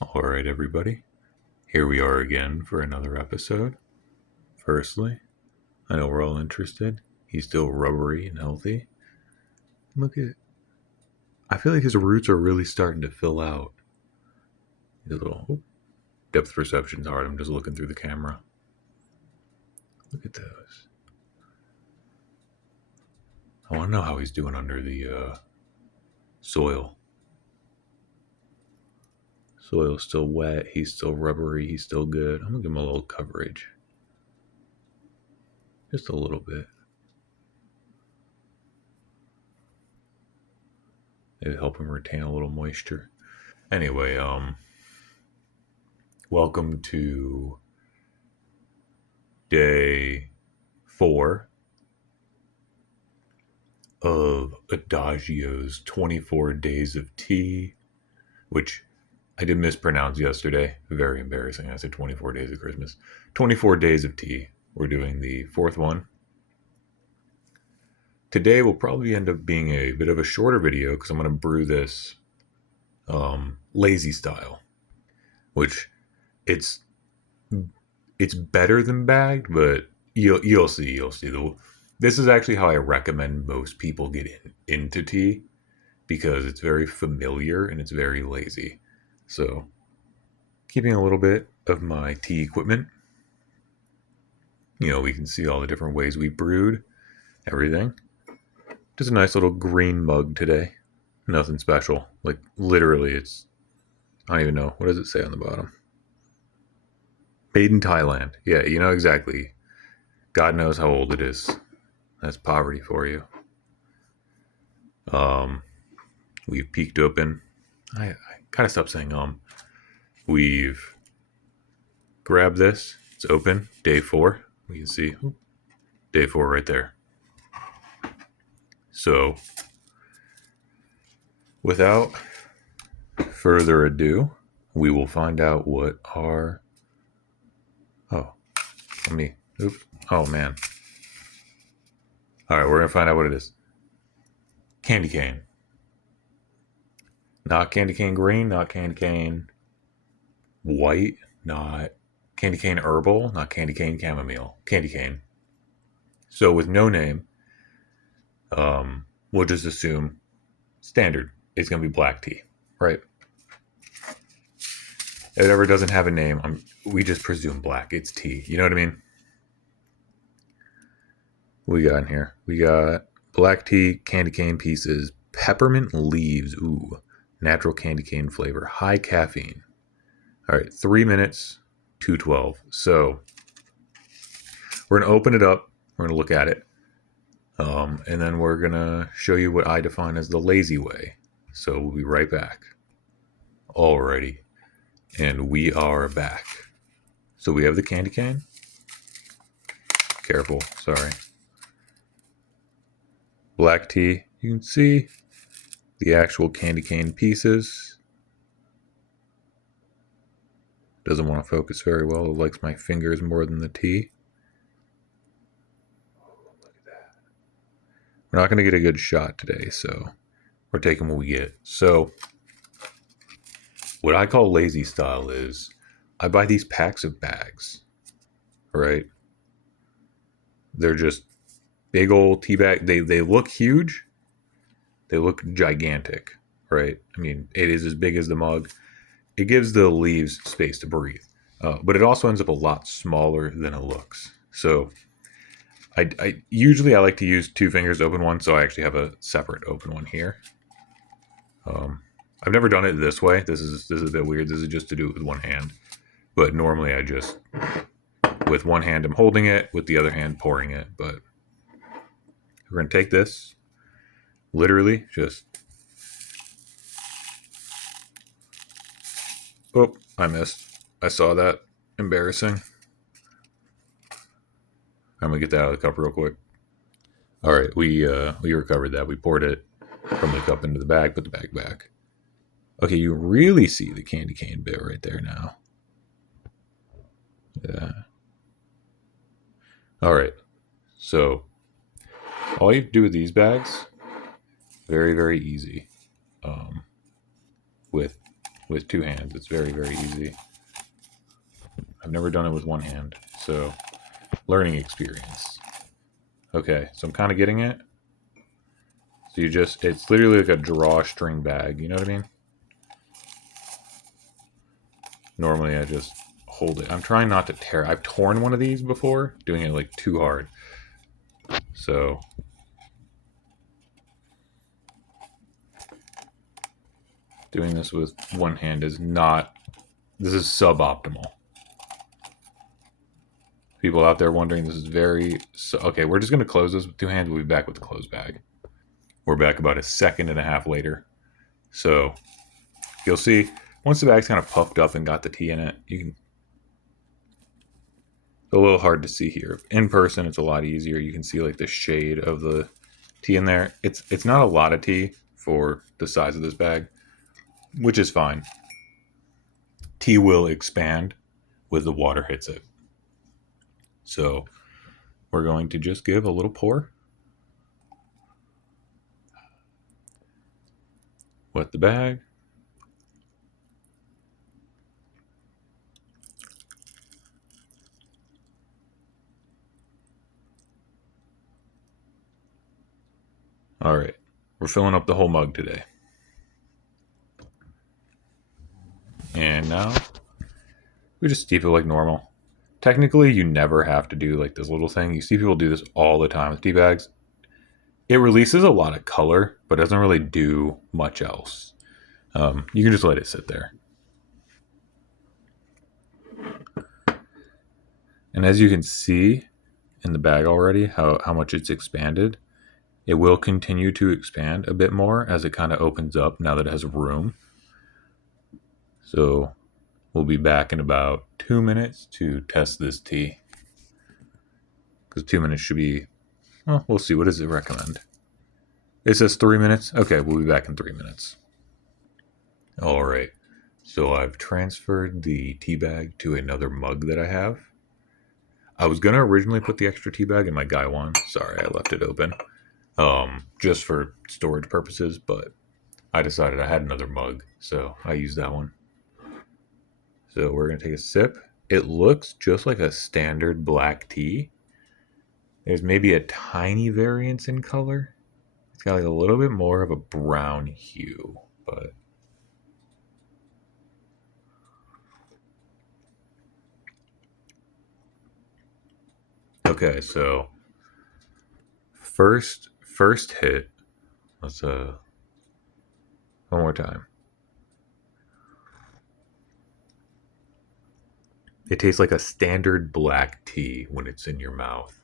All right, everybody. Here we are again for another episode. Firstly, I know we're all interested. He's still rubbery and healthy. Look at, I feel like his roots are really starting to fill out. His little depth perception's hard. I'm just looking through the camera. Look at those. I want to know how he's doing under the soil. Soil's still wet. He's still rubbery. He's still good. I'm gonna give him a little coverage, just a little bit. It'll help him retain a little moisture. Anyway, welcome to day 4 of Adagio's 24 Days of Tea, which I did mispronounce yesterday. Very embarrassing. I said 24 Days of Christmas. 24 Days of Tea. We're doing the 4th one. Today will probably end up being a bit of a shorter video because I'm going to brew this lazy style, which it's better than bagged, but you'll see. This is actually how I recommend most people get into tea because it's very familiar and it's very lazy. So, keeping a little bit of my tea equipment. We can see all the different ways we brewed, everything. Just a nice little green mug today. Nothing special. Like, literally, I don't even know. What does it say on the bottom? Made in Thailand. Yeah, you know exactly. God knows how old it is. That's poverty for you. We've peeked open. I gotta stop saying We've grabbed this. It's open. Day 4. We can see day 4 right there. So, without further ado, we will find out what our. Oh, let me. Oops. Oh man. All right, we're gonna find out what it is. Candy cane. Not candy cane green. Not candy cane white. Not candy cane herbal. Not candy cane chamomile. Candy cane. So with no name, we'll just assume standard. It's gonna be black tea, right? If it ever doesn't have a name, we just presume black. It's tea. You know what I mean? What we got in here? We got black tea, candy cane pieces, peppermint leaves. Ooh, natural candy cane flavor, high caffeine. All right, 3 minutes, 212. So we're gonna open it up. We're gonna look at it, and then we're gonna show you what I define as the lazy way. So we'll be right back. Alrighty, and we are back. So we have the candy cane. Careful, sorry. Black tea. You can see the actual candy cane pieces. Doesn't want to focus very well. It likes my fingers more than the tea. Look at that. We're not going to get a good shot today, so we're taking what we get. So what I call lazy style is I buy these packs of bags, right? They're just big old tea bag. They look huge. They look gigantic, right? I mean, it is as big as the mug. It gives the leaves space to breathe, but it also ends up a lot smaller than it looks. So I usually I like to use 2 fingers open one, so I actually have a separate open one here. I've never done it this way. This is a bit weird. This is just to do it with one hand, but normally I just with one hand I'm holding it, with the other hand pouring it. But we're gonna take this, literally just. Oh, I missed. I saw that. Embarrassing. I'm gonna get that out of the cup real quick. All right, we recovered that. We poured it from the cup into the bag, put the bag back. Okay, you really see the candy cane bit right there now. Yeah. All right. So all you have to do with these bags, very, very easy. With with two hands. It's very, very easy. I've never done it with one hand, so learning experience. Okay, so I'm kind of getting it. So it's literally like a drawstring bag, you know what I mean? Normally I just hold it. I'm trying not to tear. I've torn one of these before, doing it like too hard. So doing this with one hand is not, this is suboptimal. People out there wondering, this is very, okay, we're just going to close this with two hands. We'll be back with the closed bag. We're back about a second and a half later. So you'll see, once the bag's kind of puffed up and got the tea in it, you can, it's a little hard to see here. In person, it's a lot easier. You can see like the shade of the tea in there. It's not a lot of tea for the size of this bag, which is fine. Tea will expand with the water hits it. So we're going to just give a little pour. Wet the bag. All right, we're filling up the whole mug today. And now we just steep it like normal. Technically, you never have to do like this little thing. You see people do this all the time with tea bags. It releases a lot of color, but doesn't really do much else. You can just let it sit there. And as you can see in the bag already, how much it's expanded. It will continue to expand a bit more as it kind of opens up now that it has room. So we'll be back in about 2 minutes to test this tea. Because 2 minutes should be, well, we'll see. What does it recommend? It says 3 minutes. Okay, we'll be back in 3 minutes. All right. So I've transferred the tea bag to another mug that I have. I was going to originally put the extra tea bag in my Guy one. Sorry, I left it open. Just for storage purposes, but I decided I had another mug, so I used that one. So we're going to take a sip. It looks just like a standard black tea. There's maybe a tiny variance in color. It's got like a little bit more of a brown hue, but okay, so first hit. Let's one more time. It tastes like a standard black tea when it's in your mouth.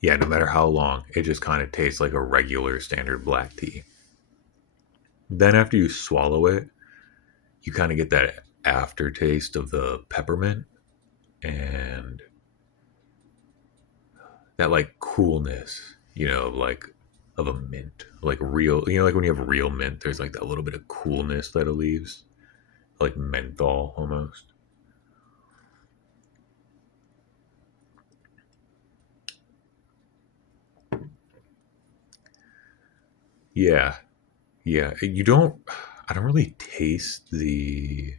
Yeah, no matter how long, it just kind of tastes like a regular standard black tea. Then after you swallow it, you kind of get that aftertaste of the peppermint and that like coolness, like of a mint, like real, like when you have real mint, there's like that little bit of coolness that it leaves, like menthol almost. Yeah, yeah. I don't really taste the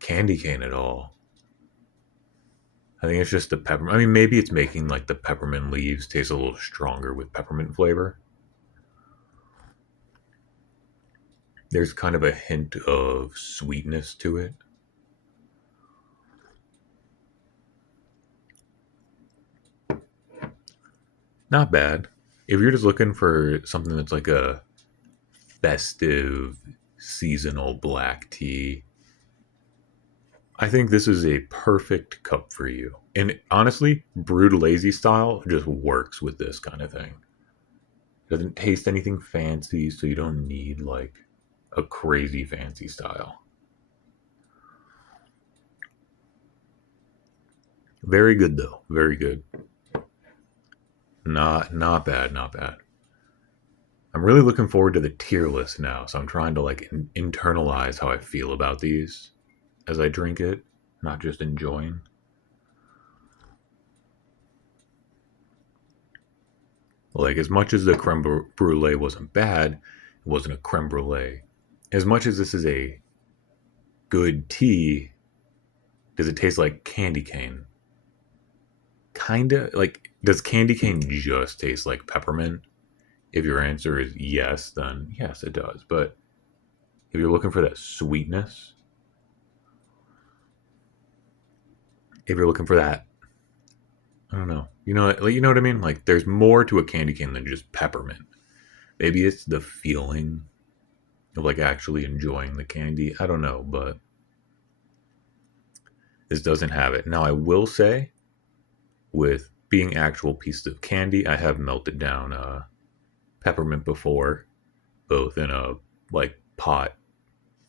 candy cane at all. I think it's just the peppermint. I mean, maybe it's making like the peppermint leaves taste a little stronger with peppermint flavor. There's kind of a hint of sweetness to it. Not bad. If you're just looking for something that's like a festive, seasonal black tea, I think this is a perfect cup for you. And honestly, brewed lazy style just works with this kind of thing. Doesn't taste anything fancy, so you don't need like a crazy fancy style. Very good though. Very good. Not bad, not bad. I'm really looking forward to the tier list now, so I'm trying to like internalize how I feel about these as I drink it, not just enjoying. Like, as much as the creme brulee wasn't bad, it wasn't a creme brulee. As much as this is a good tea, does it taste like candy cane? Kinda. Like, does candy cane just taste like peppermint? If your answer is yes, then yes, it does. But if you're looking for that sweetness, if you're looking for that, I don't know. You know what I mean? Like, there's more to a candy cane than just peppermint. Maybe it's the feeling of like actually enjoying the candy. I don't know, but this doesn't have it. Now, I will say, with being actual pieces of candy, I have melted down peppermint before, both in a like pot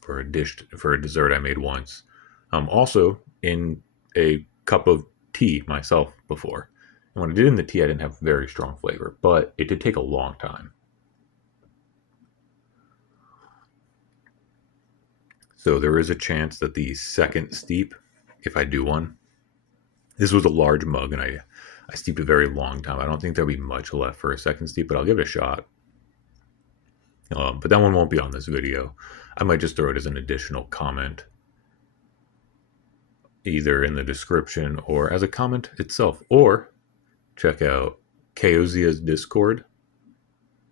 for a dish for a dessert I made once. Also in a cup of tea myself before. And when I did in the tea, I didn't have very strong flavor, but it did take a long time. So there is a chance that the second steep, if I do one, this was a large mug and I steeped a very long time. I don't think there'll be much left for a second steep, but I'll give it a shot. But that one won't be on this video. I might just throw it as an additional comment, either in the description or as a comment itself. Or check out Kayozia's Discord.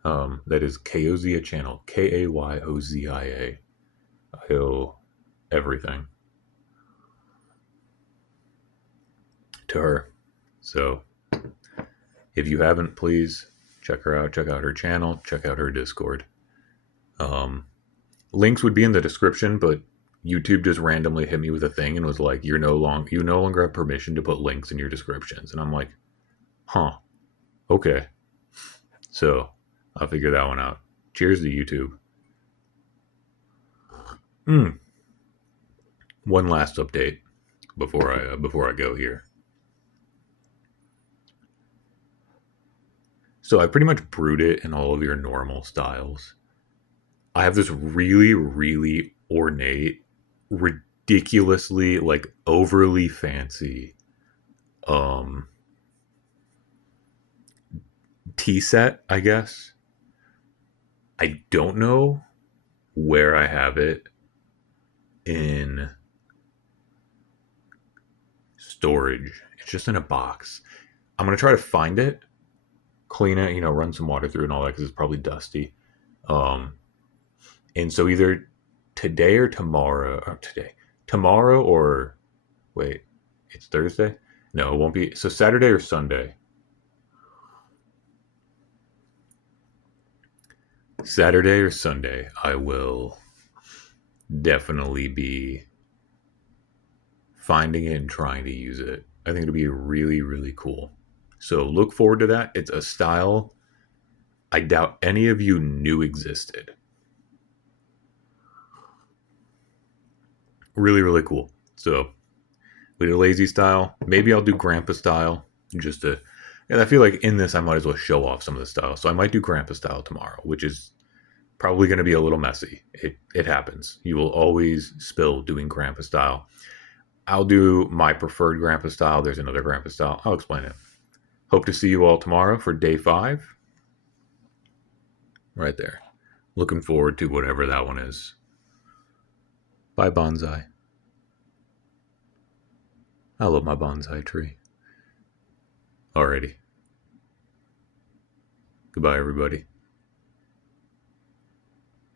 That is Kayozia channel, Kayoziia. I owe everything to her. So if you haven't, please check her out. Check out her channel. Check out her Discord. Links would be in the description, but YouTube just randomly hit me with a thing and was like, you no longer have permission to put links in your descriptions. And I'm like, huh, okay. So I'll figure that one out. Cheers to YouTube. One last update before I go here. So I pretty much brewed it in all of your normal styles. I have this really, really ornate, ridiculously like overly fancy tea set, I guess. I don't know where I have it in storage. It's just in a box. I'm gonna try to find it, clean it, run some water through it and all that because it's probably dusty. Um, and so either today or tomorrow or wait, it's Thursday. No, it won't be. So Saturday or Sunday. Saturday or Sunday, I will definitely be finding it and trying to use it. I think it'll be really, really cool. So look forward to that. It's a style I doubt any of you knew existed. Really, really cool. So we did a lazy style. Maybe I'll do grandpa style just to. And I feel like in this I might as well show off some of the style. So I might do grandpa style tomorrow, which is probably going to be a little messy. It happens. You will always spill doing grandpa style. I'll do my preferred grandpa style. There's another grandpa style. I'll explain it. Hope to see you all tomorrow for day 5. Right there. Looking forward to whatever that one is. Bye, bonsai. I love my bonsai tree. Alrighty. Goodbye, everybody.